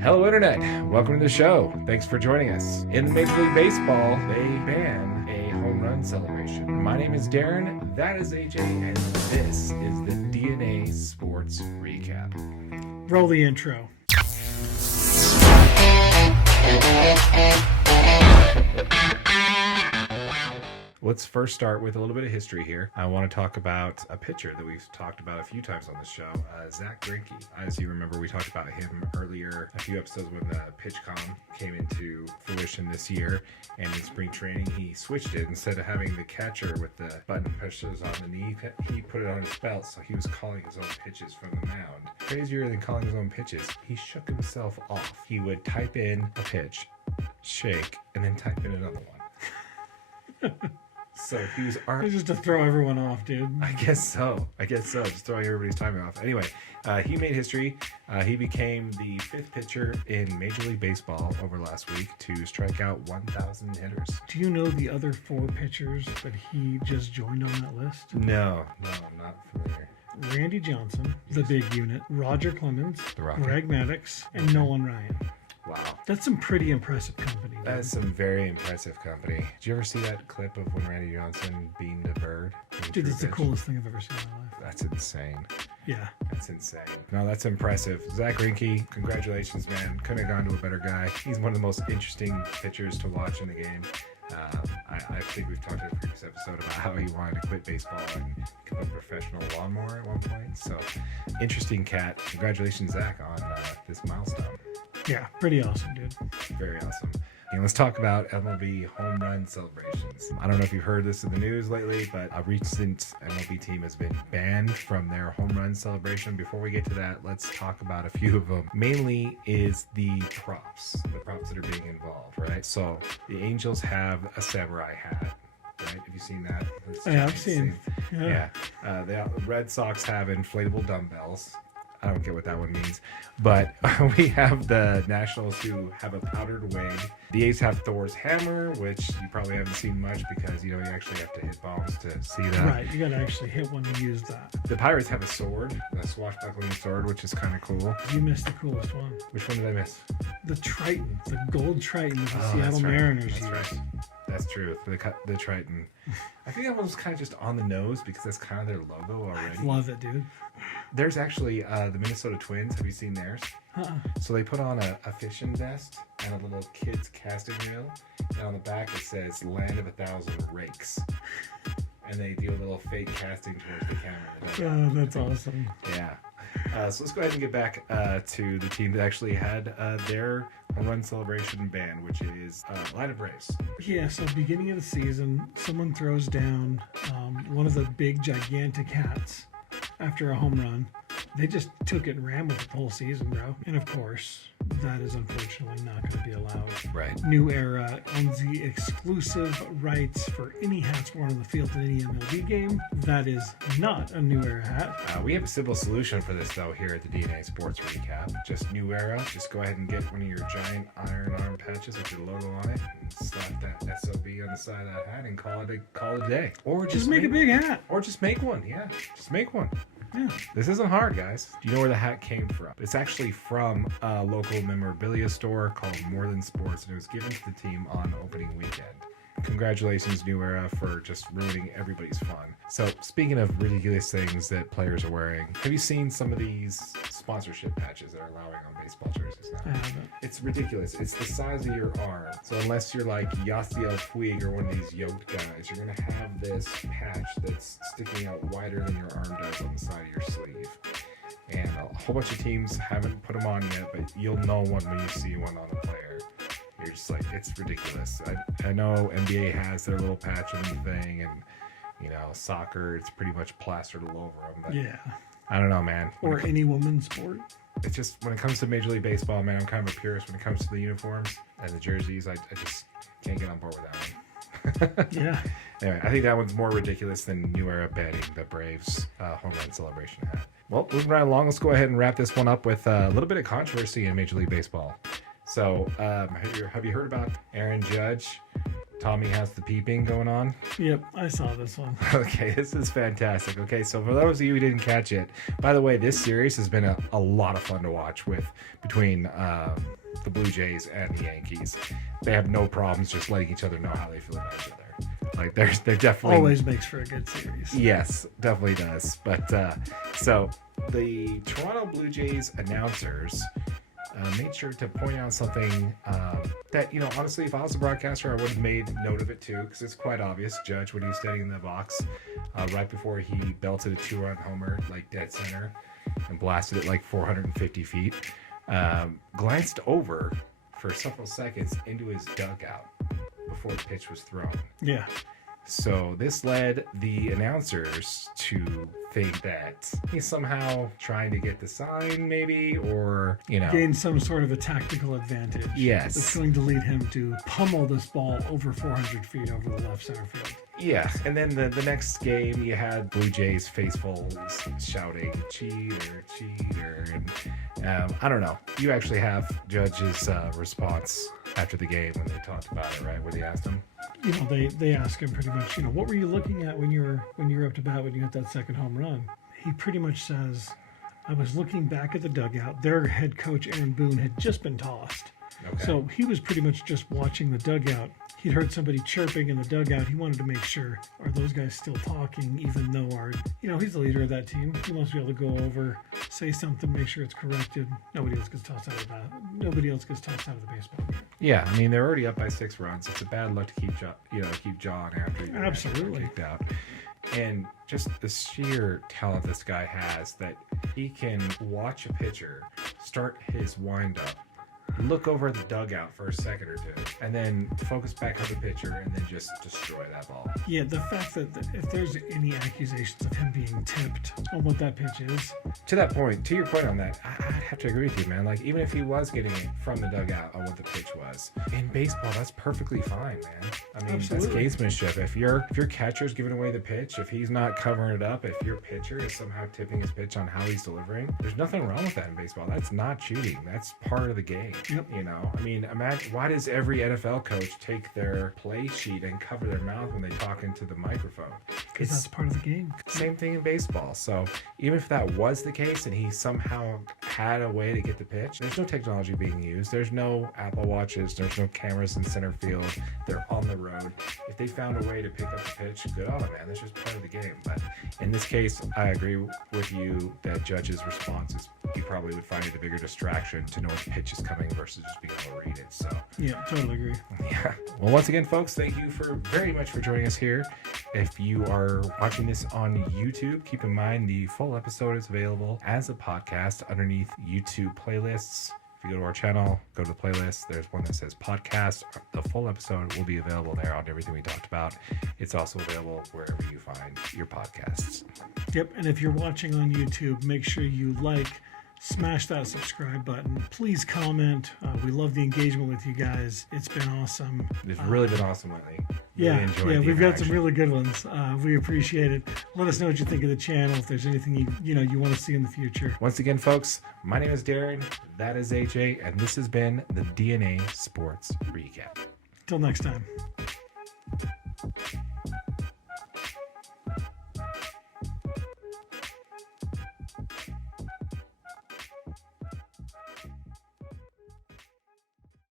Hello, Internet. Welcome to the show. Thanks for joining us. In Major League Baseball, they ban a home run celebration. My name is Darren, that is AJ, and this is the DNA Sports Recap. Roll the intro. Let's first start with a little bit of history here. I want to talk about a pitcher that we've talked about a few times on the show, Zack Greinke. As you remember, we talked about him earlier, a few episodes when the PitchCom came into fruition this year, and in spring training, he switched it. Instead of having the catcher with the button pushes on the knee, he put it on his belt, so he was calling his own pitches from the mound. Crazier than calling his own pitches, he shook himself off. He would type in a pitch, shake, and then type in another one. So he was just to throw everyone off, dude. I guess so. Just throwing everybody's timing off. Anyway, he made history. He became the fifth pitcher in Major League Baseball over last week to strike out 1,000 hitters. Do you know the other four pitchers that he just joined on that list? No, I'm not familiar. Randy Johnson, the big unit, Roger Clemens, The Greg Maddux, and Nolan Ryan. Wow. That's some pretty impressive company. Dude. That's some very impressive company. Did you ever see that clip of when Randy Johnson beamed a bird? Dude, it's the coolest thing I've ever seen in my life. That's insane. Yeah. That's insane. No, that's impressive. Zack Greinke, congratulations, man. Couldn't have gone to a better guy. He's one of the most interesting pitchers to watch in the game. I think we've talked in a previous episode about how he wanted to quit baseball and become a professional lawnmower at one point. So, interesting cat. Congratulations, Zach, on this milestone. Yeah, pretty awesome, dude. Very awesome. And let's talk about MLB home run celebrations. I don't know if you've heard this in the news lately, but a recent MLB team has been banned from their home run celebration. Before we get to that, let's talk about a few of them. Mainly is the props that are being involved, right? So the Angels have a samurai hat. Right? Have you seen that? Yeah, I've seen. Yeah. The Red Sox have inflatable dumbbells. I don't get what that one means. But we have the Nationals who have a powdered wing. The A's have Thor's hammer, which you probably haven't seen much because, you actually have to hit bombs to see that. Right, you got to actually hit one to use that. The Pirates have a sword, a swashbuckling sword, which is kind of cool. You missed the coolest one. Which one did I miss? The Triton, the gold Triton that the Seattle Mariners use. Right. That's true. The Triton. I think that one was kind of just on the nose because that's kind of their logo already. I love it, dude. There's actually the Minnesota Twins. Have you seen theirs? So they put on a fishing vest and a little kid's casting reel. And on the back it says, Land of 1,000 Rakes. And they do a little fake casting towards the camera. Oh, that's awesome. Yeah. So let's go ahead and get back to the team that actually had their home run celebration ban, which is Atlanta Braves. Yeah, so beginning of the season, someone throws down one of the big, gigantic hats after a home run. They just took it and ran with it the whole season, bro. And of course, that is unfortunately not going to be allowed. Right. New Era owns the exclusive rights for any hats worn on the field in any MLB game. That is not a New Era hat. We have a simple solution for this, though, here at the DNA Sports Recap. Just New Era. Just go ahead and get one of your giant iron arm patches with your logo on it and slap that SOB on the side of that hat and call it a day. Or just make a big hat. Or just make one. Yeah, just make one. Yeah. This isn't hard, guys. Do you know where the hat came from? It's actually from a local memorabilia store called More Than Sports, and it was given to the team on opening weekend. Congratulations, New Era, for just ruining everybody's fun. So, speaking of ridiculous things that players are wearing, have you seen some of these sponsorship patches that are allowing on baseball jerseys now? I haven't. It's ridiculous. It's the size of your arm. So unless you're like Yasiel Puig or one of these yoked guys, you're going to have this patch that's sticking out wider than your arm does on the side of your sleeve. And a whole bunch of teams haven't put them on yet, but you'll know one when you see one on a player. You're just like, it's ridiculous. I know NBA has their little patch on the thing, and soccer, it's pretty much plastered all over them. But yeah. I don't know, man. Or any woman's sport. It's just, when it comes to Major League Baseball, man, I'm kind of a purist when it comes to the uniforms and the jerseys. I just can't get on board with that one. Yeah. Anyway, I think that one's more ridiculous than New Era banning the Braves home run celebration hat. Well, moving right along, let's go ahead and wrap this one up with a little bit of controversy in Major League Baseball. So, have you heard about Aaron Judge Tommy has the peeping going on. Yep, I saw this one. Okay, this is fantastic. Okay, so for those of you who didn't catch it, by the way, this series has been a lot of fun to watch between the Blue Jays and the Yankees. They have no problems just letting each other know how they feel about each other. Like they're definitely always makes for a good series. Yes, definitely does. But so the Toronto Blue Jays announcers made sure to point out something that, honestly, if I was a broadcaster, I would have made note of it too, because it's quite obvious. Judge, when he was standing in the box right before he belted a 2-run homer, like dead center, and blasted it like 450 feet, glanced over for several seconds into his dugout before the pitch was thrown. Yeah. So this led the announcers to think that he's somehow trying to get the sign, maybe, or, gain some sort of a tactical advantage. Yes. That's going to lead him to pummel this ball over 400 feet over the left center field. Yeah, and then the next game, you had Blue Jays faithful shouting, cheater, cheater, and I don't know. You actually have Judge's response after the game when they talked about it, right? Where they asked him. They ask him pretty much, what were you looking at when you were up to bat when you hit that second home run? He pretty much says, I was looking back at the dugout. Their head coach, Aaron Boone, had just been tossed. Okay. So he was pretty much just watching the dugout. He'd heard somebody chirping in the dugout. He wanted to make sure, are those guys still talking, even though he's the leader of that team. He wants to be able to go over, say something, make sure it's corrected. Nobody else gets tossed out of the baseball game. Yeah, I mean, they're already up by 6 runs. It's a bad luck to keep John after you absolutely kicked out. And just the sheer talent this guy has, that he can watch a pitcher start his windup, look over at the dugout for a second or two, and then focus back on the pitcher and then just destroy that ball. Yeah, the fact that if there's any accusations of him being tipped on what that pitch is. To your point on that, I'd have to agree with you, man. Like, even if he was getting it from the dugout on what the pitch was, in baseball, that's perfectly fine, man. I mean, absolutely. That's gamesmanship. If your catcher's giving away the pitch, if he's not covering it up, if your pitcher is somehow tipping his pitch on how he's delivering, there's nothing wrong with that in baseball. That's not cheating. That's part of the game. Yep. I mean, imagine, why does every NFL coach take their play sheet and cover their mouth when they talk into the microphone? Because that's part of the game. Same thing in baseball. So even if that was the case and he somehow had a way to get the pitch, there's no technology being used. There's no Apple Watches. There's no cameras in center field. They're on the road. If they found a way to pick up the pitch, good on them, man. That's just part of the game. But in this case, I agree with you that Judge's response is, he probably would find it a bigger distraction to know when pitch is coming versus just being able to read it. So yeah, totally agree. Yeah. Well, once again, folks, thank you very much for joining us here. If you are watching this on YouTube, keep in mind the full episode is available as a podcast underneath YouTube playlists. If you go to our channel, go to the playlist, there's one that says podcast. The full episode will be available there on everything we talked about. It's also available wherever you find your podcasts. Yep. And if you're watching on YouTube, make sure you smash that subscribe button. Please comment. We love the engagement with you guys. It's been awesome. It's really been awesome lately. Really we've got some really good ones. We appreciate it. Let us know what you think of the channel. If there's anything you want to see in the future. Once again, folks, my name is Darren. That is AJ, and this has been the DNA Sports Recap. Till next time.